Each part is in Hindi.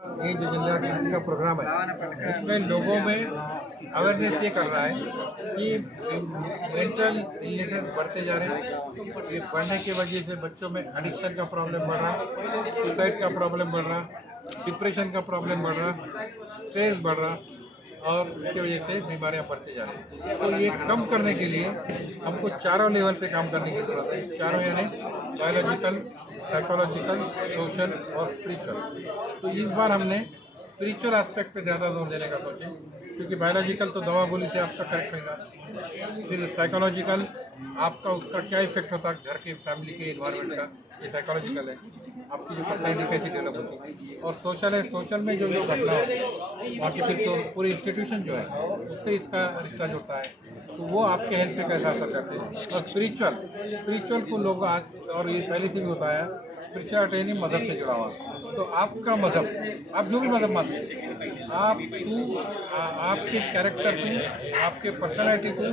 ये जो जनरल ट्रेनिंग का प्रोग्राम है इसमें लोगों में अवेयरनेस ये कर रहा है कि मेंटल इलनेसेस बढ़ते जा रहे हैं। ये बढ़ने की वजह से बच्चों में एडिक्शन का प्रॉब्लम बढ़ रहा है, सुसाइड का प्रॉब्लम बढ़ रहा, डिप्रेशन का प्रॉब्लम बढ़ रहा, स्ट्रेस बढ़ रहा और उसकी वजह से बीमारियां बढ़ते जा रही हैं। तो ये कम करने के लिए हमको चारों लेवल पे काम करने की जरूरत है। चारों यानी बायोलॉजिकल, साइकोलॉजिकल, सोशल और स्पिरिचुअल। तो इस बार हमने स्पिरिचुअल एस्पेक्ट पे ज़्यादा जोर देने का सोचे, क्योंकि बायोलॉजिकल तो दवा गोली से आपका करेक्ट होगा। फिर साइकोलॉजिकल आपका उसका क्या इफेक्ट होता है घर के, फैमिली के, इन्वायरमेंट का, ये साइकोलॉजिकल है। आपकी जो पर्सनैलिटी कैसी डेवलप होती है। और सोशल है, सोशल में जो घटना होती है वहाँ की फिर तो पूरी इंस्टीट्यूशन जो है उससे इसका रिश्ता जुड़ता है, तो वो आपके हेल्थ पे कैसा असर करते हैं। और स्पिरिचुअल को लोग आज, और ये पहले से भी होता है, स्पिरिचुअल ट्रेनिंग मजहब से जुड़ा हुआ। तो आपका मजहब, आप जो भी मजहब मानते हैं, आपके कैरेक्टर को, आपके पर्सनैलिटी को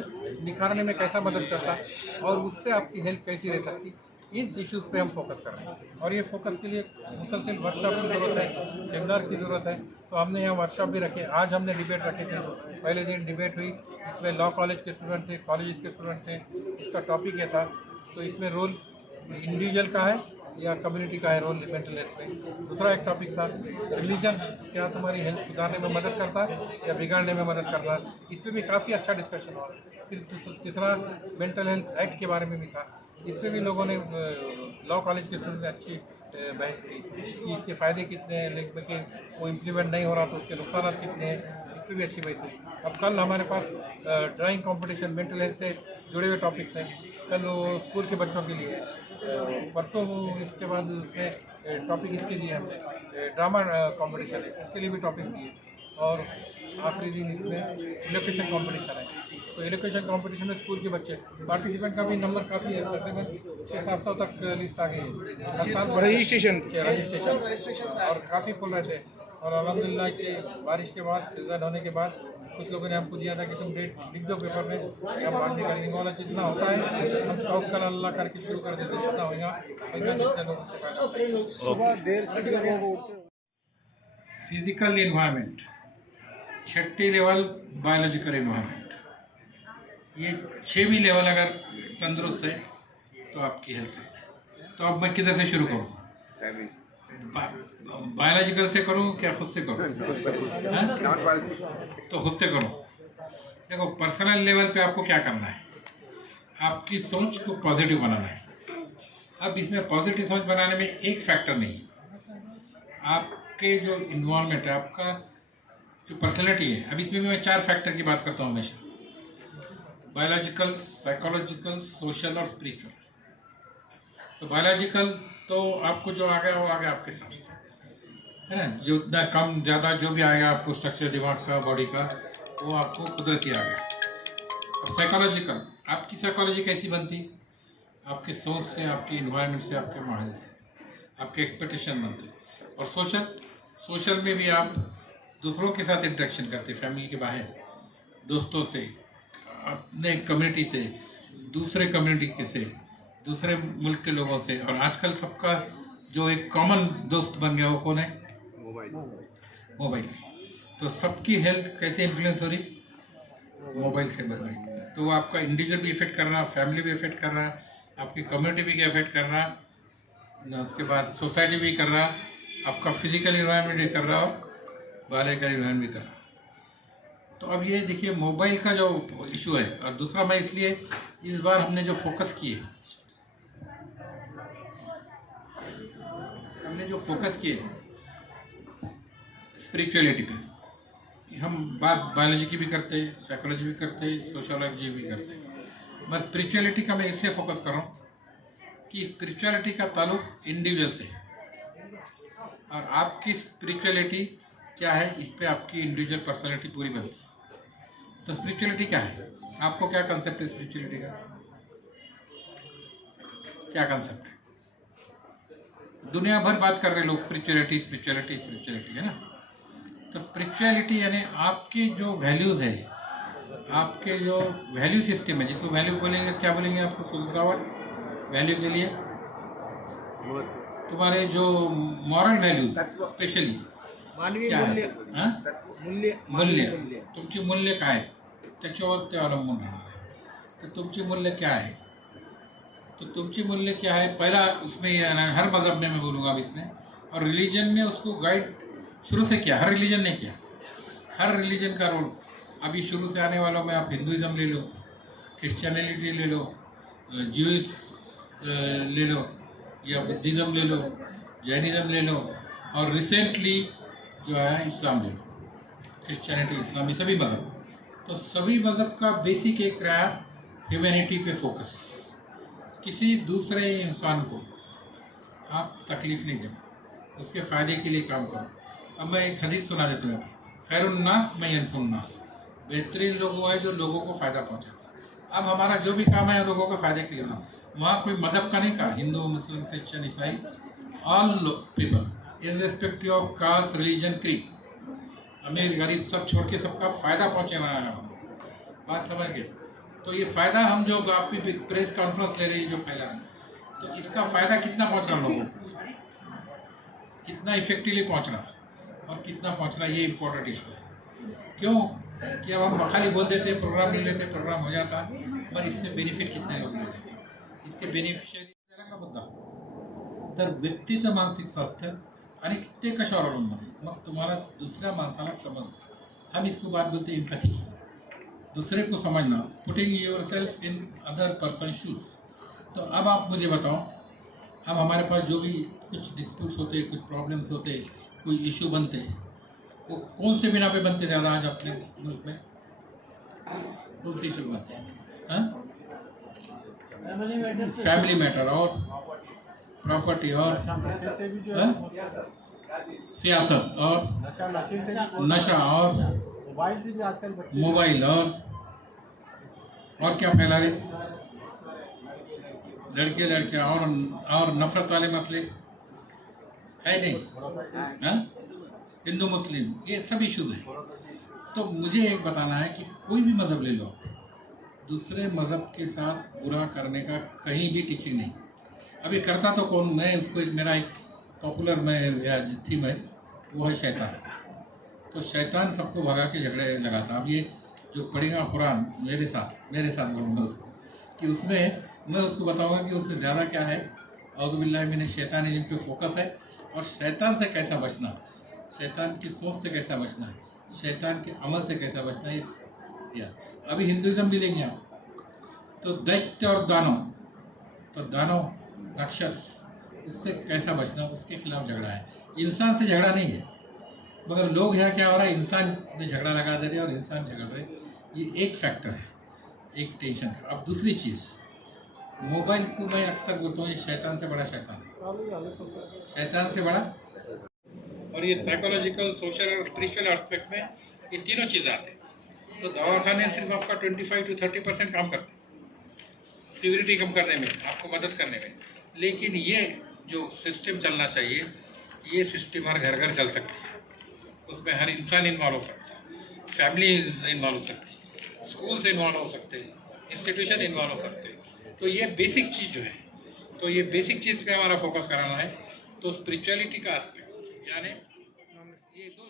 निखारने में कैसा मदद करता है और उससे आपकी हेल्थ कैसी रह सकती, इस इश्यूज़ पे हम फोकस कर रहे हैं। और ये फोकस के लिए मुसलसल वर्कशॉप की ज़रूरत है, सेमिनार की ज़रूरत है। तो हमने यहाँ वर्कशॉप भी रखे। आज हमने डिबेट रखे थे, पहले दिन डिबेट हुई, इसमें लॉ कॉलेज के स्टूडेंट थे, कॉलेज के स्टूडेंट थे। इसका टॉपिक ये था, तो इसमें रोल इंडिविजुअल का है या कम्युनिटी का है रोल मेंटल हेल्थ में। दूसरा एक टॉपिक था रिलीजन क्या तुम्हारी हेल्थ सुधारने में मदद करता है या बिगाड़ने में मदद करता है, इस पर भी काफ़ी अच्छा डिस्कशन हुआ। फिर तीसरा मेंटल हेल्थ एक्ट के बारे में भी था, इस पर भी लोगों ने, लॉ कॉलेज के स्टूडेंट ने अच्छी बहस की कि इसके फ़ायदे कितने हैं, लेकिन वो इम्प्लीमेंट नहीं हो रहा तो उसके नुकसान कितने हैं, इस पर भी अच्छी बहस हुई। अब कल हमारे पास ड्राइंग कंपटीशन मेंटल हेल्थ से जुड़े हुए टॉपिक्स हैं, कल वो स्कूल के बच्चों के लिए, परसों इसके बाद उसमें टॉपिक इसके लिए हमने ड्रामा कंपटीशन है, उसके लिए भी टॉपिक दिए। और आखिरी दिन इसमें एलोकेशन कंपटीशन है। तो एलोकेशन कंपटीशन में स्कूल के बच्चे, पार्टिसिपेंट का भी नंबर काफ़ी है, तकरीबन 600-700 तक लिस्ट आ गई है रजिस्ट्रेशन, और काफ़ी खुल रहे थे। और अल्हम्दुलिल्लाह के बारिश के बाद, सीजन होने के बाद कुछ लोगों ने हमको दिया था कि तुम डेट लिख दो पेपर में, कि हम बाद में करेंगे वाला। जितना होता है हम तवक्कल अल्लाह करके शुरू कर देते, जितना होगा जितने लोगों से फायदा। सुबह देर से फिजिकल इन्वायरमेंट, छठी लेवल बायोलॉजिकल इन्वायरमेंट, ये 6वीं लेवल अगर तंदुरुस्त है तो आपकी हेल्थ है। तो अब मैं किधर से शुरू करूँ? बायोलॉजिकल से करूँ क्या खुद से करूँ? तो खुद से करूँ। देखो, पर्सनल लेवल पे आपको क्या करना है, आपकी सोच को पॉजिटिव बनाना है। अब इसमें पॉजिटिव सोच बनाने में एक फैक्टर नहीं, आपके जो इन्वायरमेंट है, आपका जो पर्सनैलिटी है। अब इसमें भी मैं 4 फैक्टर की बात करता हूँ हमेशा, बायोलॉजिकल, साइकोलॉजिकल, सोशल और स्पिरिचुअल। तो बायोलॉजिकल तो आपको जो आ गया वो आ गया आपके साथ, है ना, जो उतना कम ज़्यादा जो भी आएगा आपको स्ट्रक्चर दिमाग का, बॉडी का, वो आपको कुदरती आ गया। और साइकोलॉजिकल, आपकी साइकोलॉजी कैसी बनती, आपके सोच से, आपकी इन्वायरमेंट से, आपके माहौल से, आपके एक्सपेक्टेशन बनते। और सोशल में भी आप दूसरों के साथ इंटरेक्शन करते, फैमिली के बाहर, दोस्तों से, अपने कम्युनिटी से, दूसरे कम्युनिटी के से, दूसरे मुल्क के लोगों से। और आजकल सबका जो एक कॉमन दोस्त बन गया वो कौन है? मोबाइल। तो सबकी हेल्थ कैसे इन्फ्लुएंस हो रही? मोबाइल से बन रही। तो वो आपका इंडिविजुअल भी इफेक्ट कर रहा, फैमिली भी इफेक्ट कर रहा, आपकी कम्युनिटी भी इफेक्ट कर रहा, उसके बाद सोसाइटी भी कर रहा, आपका फिजिकल इन्वायरमेंट भी कर रहा और बायोलॉजिकल इन्वायरमेंट भी कर रहा। तो अब ये देखिए मोबाइल का जो इशू है। और दूसरा, मैं इसलिए इस बार हमने जो फोकस किए, स्पिरिचुअलिटी पे, हम बात बायोलॉजी की भी करते, साइकोलॉजी भी करते, सोशोलॉजी भी करते। मैं स्पिरिचुअलिटी का मैं इसलिए फोकस कर रहा हूँ कि स्पिरिचुअलिटी का ताल्लुक इंडिविजुअल से, और आपकी स्पिरिचुअलिटी क्या है, इस पे आपकी इंडिविजुअल पर्सनैलिटी पूरी बनती है। तो स्पिरिचुअलिटी क्या है, आपको क्या कंसेप्ट है स्पिरिचुअलिटी का? क्या कंसेप्ट है? दुनिया भर बात कर रहे लोग स्पिरिचुअलिटी स्पिरिचुअलिटी स्पिरिचुअलिटी, है ना। तो स्पिरिचुअलिटी यानी आपकी जो वैल्यूज़ है, आपके जो वैल्यू सिस्टम है, जिसको वैल्यू बोलेंगे, क्या बोलेंगे आपको? दूसरा वर्ड वैल्यू के लिए तुम्हारे जो मॉरल वैल्यूज, स्पेशली मानवीय क्या मूल्य आहे हां मूल्य मूल्य तुमची मूल्य काय त्याच्यावर ते अवलंबून राहणार आहे. तर तुमची मूल्य क्या है, तो तुमची मूल्य क्या है पहला उसमें ये आना है, हर मज़हब में मैं बोलूँगा अब इसमें, और रिलीजन ने उसको गाइड शुरू से किया, हर रिलीजन ने किया, हर रिलीजन का रोल. अभी शुरू से आने वालों में आप हिंदुज़म ले लो, क्रिश्चियनिटी ले लो, ज्यूइश ले लो, या बुद्धिज़्म ले लो, जैनिज़्म ले लो, और रिसेंटली जो है इस्लाम ले लो, क्रिश्चियनिटी इस्लाम ये सभी मज़हब. तो सभी मज़हब का बेसिक एक रहा ह्यूमैनिटी पे फोकस. किसी दूसरे इंसान को आप तकलीफ़ नहीं देना, उसके फ़ायदे के लिए काम करो. अब मैं एक हदीस सुना देता हूँ. खैरुन्नास मैं यनफुन्नास, बेहतरीन लोग वो है जो लोगों को फ़ायदा पहुँचाता है. अब हमारा जो भी काम है लोगों के फ़ायदे के लिए होना. वहाँ कोई मज़हब का नहीं कहा, हिंदू मुस्लिम क्रिश्चियन ईसाई, all people irrespective of caste religion creed, अमीर गरीब सब छोड़ के सबका फ़ायदा पहुँचे हुआ है. बात समझ गए. तो ये फ़ायदा हम जो आप भी प्रेस कॉन्फ्रेंस ले रही है जो फैला है, तो इसका फ़ायदा कितना पहुँच रहा लोगों को, कितना इफेक्टिवली पहुँच रहा और कितना पहुँच रहा, ये इम्पोर्टेंट इशू है. क्यों कि अब हम खाली बोल देते प्रोग्राम ले लेते प्रोग्राम हो जाता, पर इससे बेनिफिट कितने लोग लेते हैं, इसके बेनिफिशियरी का मुद्दा. तर व्यक्तीचं मानसिक स्वास्थ्य आणि ते कशावर अवलंबून आहे. मग तुम्हाला दुसऱ्या माणसाला समजणं, हम इसको बात बोलते हैं एम्पैथी, दूसरे को समझना, putting your self in other person shoes. तो अब आप मुझे बताओ, अब हमारे पास जो भी कुछ डिस्प्यूट्स होते, कुछ प्रॉब्लम्स होते, कोई इशू बनते, वो कौन से बिना पे बनते ज़्यादा आज अपने मुल्क में, कौन से इशू बनते हैं? फैमिली मैटर और प्रॉपर्टी और सियासत और नशा और मोबाइल और क्या फैला रहे, लड़के लड़कियाँ और नफरत वाले मसले है नहीं, हाँ? हिंदू मुस्लिम ये सब इश्यूज हैं. तो मुझे एक बताना है कि कोई भी मज़हब ले लो, दूसरे मज़हब के साथ बुरा करने का कहीं भी टीचिंग नहीं. अभी करता तो कौन, मैं उसको एक मेरा एक पॉपुलर में या थीम है वो है शैतान. तो शैतान सबको भगा के झगड़े लगाता. अब ये जो पढ़ेगा कुरान मेरे साथ बोलूँगा उसको, कि उसमें मैं उसको बताऊँगा कि उसमें ज़्यादा क्या है, औज़ु बिल्लाहि मिनश शैतानिज़्म पे फोकस है, और शैतान से कैसा बचना, शैतान की सोच से कैसा बचना है, शैतान के अमल से कैसा बचना है. या अभी हिंदुज़म भी लेंगे आप, तो दैत्य और दानव, तो दानव राक्षस, उससे कैसा बचना, उसके खिलाफ झगड़ा है. इंसान से झगड़ा नहीं है, मगर लोग यहाँ क्या हो रहा है, इंसान में झगड़ा लगा दे रहे और इंसान झगड़ रहे. ये एक फैक्टर है, एक टेंशन. अब दूसरी चीज़, मोबाइल को मैं अक्सर बोलता हूँ ये शैतान से बड़ा शैतान है, शैतान से बड़ा. और ये साइकोलॉजिकल, सोशल और स्पिरिचुअल एस्पेक्ट में ये तीनों चीज़ आते हैं. तो दवाखाने सिर्फ आपका 25 to 30% काम करते हैं सीवियरिटी कम करने में, आपको मदद करने में. लेकिन ये जो सिस्टम चलना चाहिए, ये सिस्टम हर घर चल सकती है, उसमें हर इंसान इन्वॉल्व हो सकता है, फैमिली इन्वॉल्व हो सकती है, स्कूल से इन्वॉल्व हो सकते हैं, इंस्टीट्यूशन इन्वॉल्व हो सकते हैं. तो ये बेसिक चीज़ जो है, तो ये बेसिक चीज़ पे हमारा फोकस कराना है. तो स्पिरिचुअलिटी का एस्पेक्ट, यानी ये दो